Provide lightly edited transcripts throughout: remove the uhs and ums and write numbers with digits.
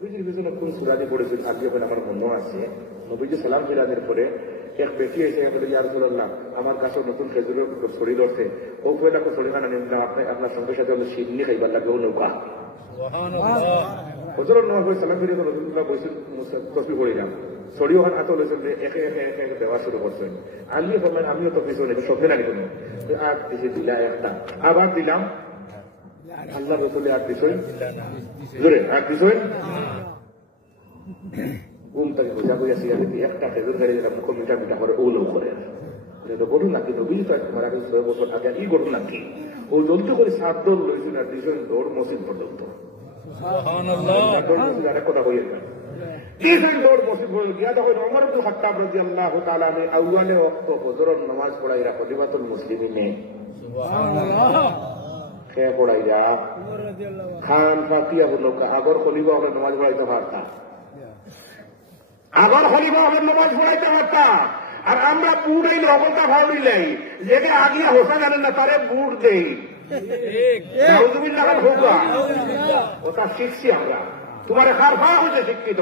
নবীজির পিছনে কোন সুরাদি পড়েছিল আজকে এখন আমার মনে আছে। নবীজি সালাম ফিরানের পরে এক ব্যক্তি এসে ইয়া রাসূলুল্লাহ আমার কাছে নতুন খেজুরের ছড়ি ধরছে, ও পয়লা ছড়ি খানা নিন না, আপনার সঙ্গে সাথে সিন্নি খাইবার লাগবে ও নৌকা। হজরত নবী সালাম ফিরে রসুল্লাহ বলছেন তসবি পড়ে যান, ছড়ি ওখানে হাতে লইছেন একে একে একে একে দেওয়া শুরু করছেন। আলিয়ে বললেন আমিও তো পিছনে সবকে নাকি কোনো আর দিছে দিলা একটা, আবার দিলাম, আল্লাহ রসুল আর দিছই জোরে আর দিছই ঘুম থেকে বোঝা বোঝা সিয়া দিতে একটা খেজুর গাড়ি যেটা মুখ মিঠা মিঠা করে ও লোক করে গরু নাকি নবী তো মারা গেছে 6 বছর আগে, আর ই গরু নাকি ও জলদি করে 7 দৌড় লইছেন আর দিছই দৌড় মসজিদ পর্যন্ত। কথা বলি না দৌড় মসজিদ পর্যন্ত গিয়া তখন ওমর ইবনে খাত্তাব রাদিয়াল্লাহু তাআলা আনহু আউয়ালে ওয়াক্ত ফজরের নামাজ পড়াইরা খলিফাতুল মুসলিমিনে খেয়ে পড়াইরা খান ফাতিয়া হলো আগর খলিফা হলে নামাজ পড়াইতে পারতাম, আগর খলিফা হলে নামাজ পড়াইতে পারতাম। আর আমরা বুড় এই অবস্থা ভাবলাই যেটা আগিয়া হোসা জানেন না তারে বুড় দেই ওটা শিখছি আমরা। তোমার কার ভাব হয়েছে শিক্ষিত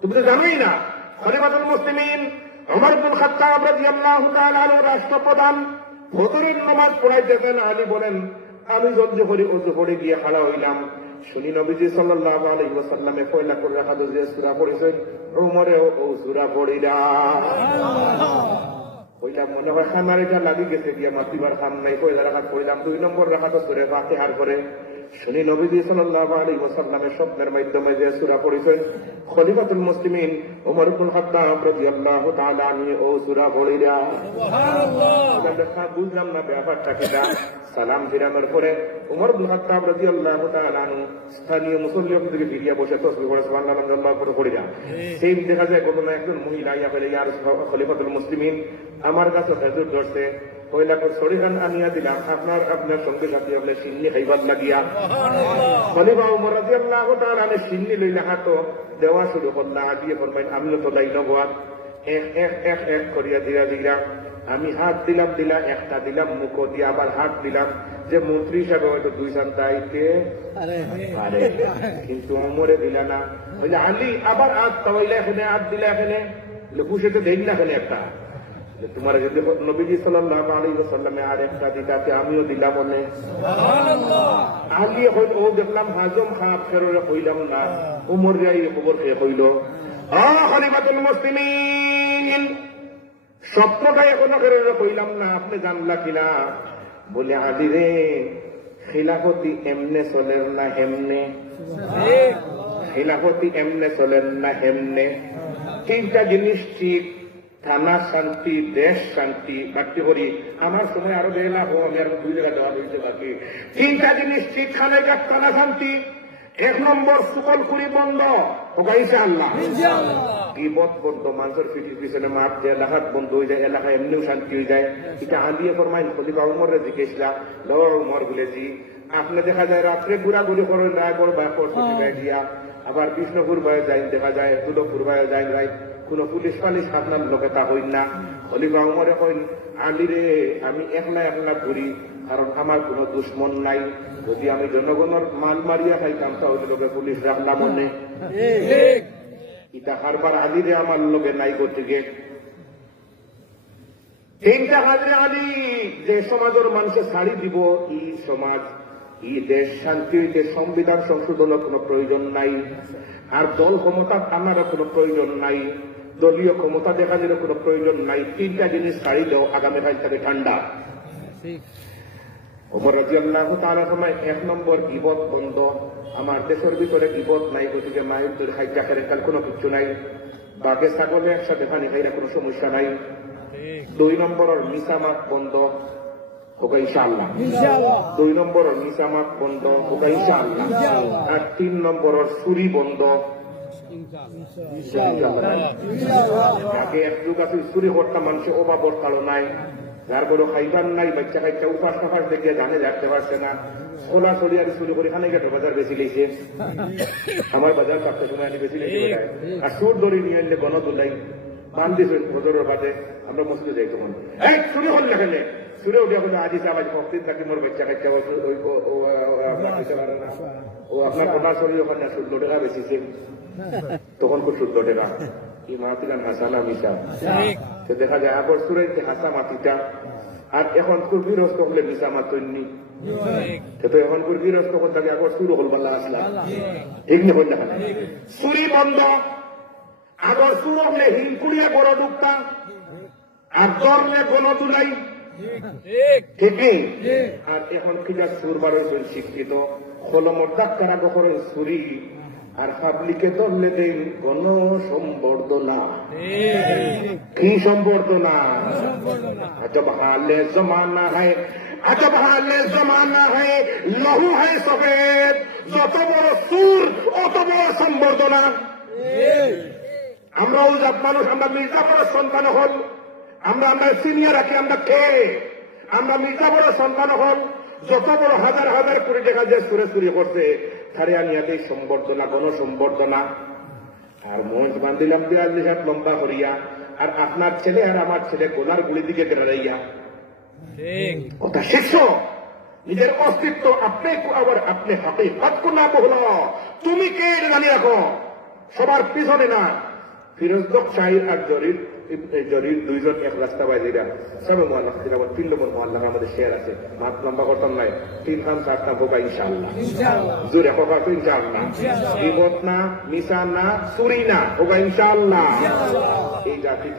তুমি তো জানোই না। খলিফাতুল মুসলিমিন ওমর ইবনে খাত্তাব রাদিয়াল্লাহু তাআলা আনহু রাষ্ট্রপ্রধান ফজরের নামাজ পড়াইতেছেন। আলী বলেন আমি জলদি করে ওযু করে গিয়ে খাড়া হইলাম, শুনি নবীজি সাল্লাল্লাহু আলাইহি ওয়াসাল্লামে পয়লা করে রাখা যে সূরা পড়েছেন, ওমরেও ও সূরা পড়িরা ওইটা মনে হয় খানার এটা লাগি গেছে গিয়া মাতিবার খান নাই, পয়লা রাখাত পড়িলাম 2 নম্বর রাখাতে সূরা ফাতিহার করে শুনি নবীজি সাল্লাল্লাহু আলাইহি ওয়াসাল্লামের স্বপ্নের মাধ্যমে যে সূরা পড়েছেন খলিফাতুল মুসলিমিন ওমর ইবনে খাত্তাব রাদিয়াল্লাহু তাআলা আনহু ও সূরা পড়িরা। সুবহানাল্লাহ, বুঝলাম না ব্যাপারটা কিটা। সালাম ফিরানোর পরে ওমর ইবনে খাত্তাব রাদিয়াল্লাহু তাআলা আনহু স্থানীয় মুসল্লিদের দিকে ফিরিয়া বসে তাসবিহ পড়ে সুবহানাল্লাহ আল্লাহু আকবার পড়িরা। সেই দেখা যায় ঘটনা একজন মহিলা ইয়া বলে ইয়া খলিফাতুল মুসলিমিন আমার কাছে খেজুর ধরছে, পয়লা করে ছড়িখান আনিয়া দিলাম, আপনার সঙ্গে সাথে আপনি সিন্নি খাইবার লাগিয়া। খলিফা ওমর রাদিয়াল্লাহু তাআলা আনহু সিন্নি লইলা হাত দেওয়া শুরু করলা, দিয়ে বলবেন আমিও তো দায়ী নব এক এক এক এক করিয়া দিলা দিলা আমি হাত দিলাম একটা দিলাম মুখ দিয়ে আবার হাত দিলাম, যে মন্ত্রী হিসাবে হয়তো 2 ঘন্টা আইতে পারে, কিন্তু ওমরে দিলা না। বলে আলী আবার হাত তাওয়াইলা এখানে হাত দিলা এখানে খুশিতে দেই না এখানে একটা তোমার যদি নবীজি সাল্লাল্লাহু আলাইহি ওয়াসাল্লামে আর একটা দিতাতে আমিও দিলাম মনে। আলী হয়তো ও দেখলাম হাজম খাপ ফেররে কইলাম না, ওমর যাই খবর খেয়ে কইল খলিফাতুল মুসলিমিন স্বপ্নটা এখনো ফেররে কইলাম না, আপনি জানলা কিনা? বলে আলী রে খিলাফতি এমনে চলেন না হেমনে, খিলাফতি এমনে চলেন না হেমনে। 3টা জিনিস ঠিক, থানা শান্তি দেশ শান্তি বাড়তি করি আমার সময় আরো দেয় না, আমি আরো 2 জায়গা দেওয়া হয়েছে বাকি। 3টা জিনিস ঠিক, খানায় থানা শান্তি, 1 নম্বর সুকল কুড়ি বন্ধ হোক ইনশাআল্লাহ, গীবত বন্ধ, মানুষের পিঠির পিছনে মাপ দিয়ে এলাকাত বন্ধ হয়ে যায়, এলাকায় এমনিও শান্তি হয়ে যায়। এটা আলিয়ে ফরমাইন খলিফা উমরে জিজ্ঞেসলা উমর বলেছি আপনি দেখা যায় রাত্রে ঘুরাঘুরি করেন না করবা দিয়া, আবার বিষ্ণুপুর বয়ে যাই দেখা যায়, তুলপুর বয়ে যাই রাই কোন পুলিশ পালিশ আপনার লোকে তা হইন না। খলিফা উমরে কইন আলী রে আমি একলা একলা ঘুরি, কারণ আমার কোন দুশ্মন নাই, যদি আমি জনগণের মাল মারিয়া খাইতাম তাহলে লোকে পুলিশ রাখলাম মনে। ইটা কারবার আলী রে আমার লোকে নাই করতে গে। 3টা হাজরে আলী যে সমাজের মানুষের ছাড়ি দিব, এই সমাজ এই দেশ শান্তি হইতে সংবিধান সংশোধনের কোন প্রয়োজন নাই, আর দল ক্ষমতা আনারও কোন প্রয়োজন নাই, দলীয় ক্ষমতা দেখানোর কোন প্রয়োজন নাই। 3টা জিনিস ছাড়ি দাও, আগামী কাল থেকে ঠান্ডা। ওমর রাদিয়াল্লাহু তাআলা সময় 1 নম্বর গীবত বন্ধ, আমার দেশের ভিতরে গীবত নাই, গতিকে মায়ের দূর খাইটা খেলে কাল কোনো কিছু নাই, বাঘে ছাগলে একসাথে পানি খাইলে কোনো সমস্যা নাই। 2 নম্বরের মিসামাত বন্ধ হোক ইনশাআল্লাহ, 2 নম্বরের মিসামাত বন্ধ হোক ইনশাআল্লাহ, আর 3 নম্বরের চুরি বন্ধ। আগে এক যুগ আছে চুরি করতাম মানুষের অভাব বর্তালো নাই, যার বড় খাইবার নাই, বাচ্চা খাইতে উপাস টাকার দেখে জানে যাচ্ছে পারছে না, ছোলা চলি আর চুরি করে খানে গেছে বাজার বেশি লেছে, আমার বাজার 4টার সময় আনি বেশি লেছে, আর সুর দড়ি নিয়ে এলে গণ তোলাই মান দিয়েছেন হজরের বাদে আমরা মসজিদে যাই তখন এই চুরি হল লেখেলে সুরে উঠে বলে আজি সামাজ ভক্তির থাকি মোর বাচ্চা কাচ্চা ও আপনার কোটা শরীর ওখানে 16 টাকা বেশিছে তখন খুব 16 টাকা এই মাতিলাম হাসানা মিশা তো দেখা যায় আগর সুরে হাসা মাতিটা আর এখন খুব বিরস্ত হলে মিশা মাতনি তো এখন খুব বিরস্ত হল থাকে আগর সুর হল বাল্লা আসলা ঠিক না বললে সুরি বন্ধ আগর সুর হলে হিলকুড়িয়া বড় ডুবতা আর দরলে কোনো তুলাই ঠিক নেই আর এখন কিনা সুর বারো শিক্ষিত কলমর ডাক্তার আগে করেন সুরি আর পাবলিকে ধরলে দেন গণ সম্বর্ধনা কি সম্বর্ধনা আজব হালে জমানা হয় আজব হালে জমানা হয় লহু হয় সফেদ যত বড় সুর অত বড় সম্বর্ধনা আমরা উজাব মানুষ আমরা মির্জাপুরের সন্তান হল আমরা সিনিয়র রাখি আমরা কে আমরা মির্জাপুরের সন্তান হল যত বড় হাজার হাজার কোটি টাকা যে সুরে চুরি করছে তারে আনিয়াতে সম্বর্ধনা গণসম্বর্ধনা আর মঞ্চ বান্ধিলাম 42 হাত লম্বা করিয়া আর আপনার ছেলে আর আমার ছেলে গোলার গুলি দিকে বেড়াইয়া কথা শেষ নিজের অস্তিত্ব আপনি আবার আপনি হাতে হাত না বহল তুমি কে জানিয়ে রাখো সবার পিছনে না ফিরোজদক শাহীর আর জরির দুইজন এক রাস্তা বাইরা সবে মোয়াল্লাহ আবার 3 নম্বর মোয়াল্লাহ আমাদের শেয়ার আছে মাত লম্বা করতাম নাই 3 খান 4 টা হোক ইনশাআল্লাহ জোরে কথা তো ইনশাআল্লাহ বিপদ না মিশা না চুরি না হোক ইনশাআল্লাহ এই জাতি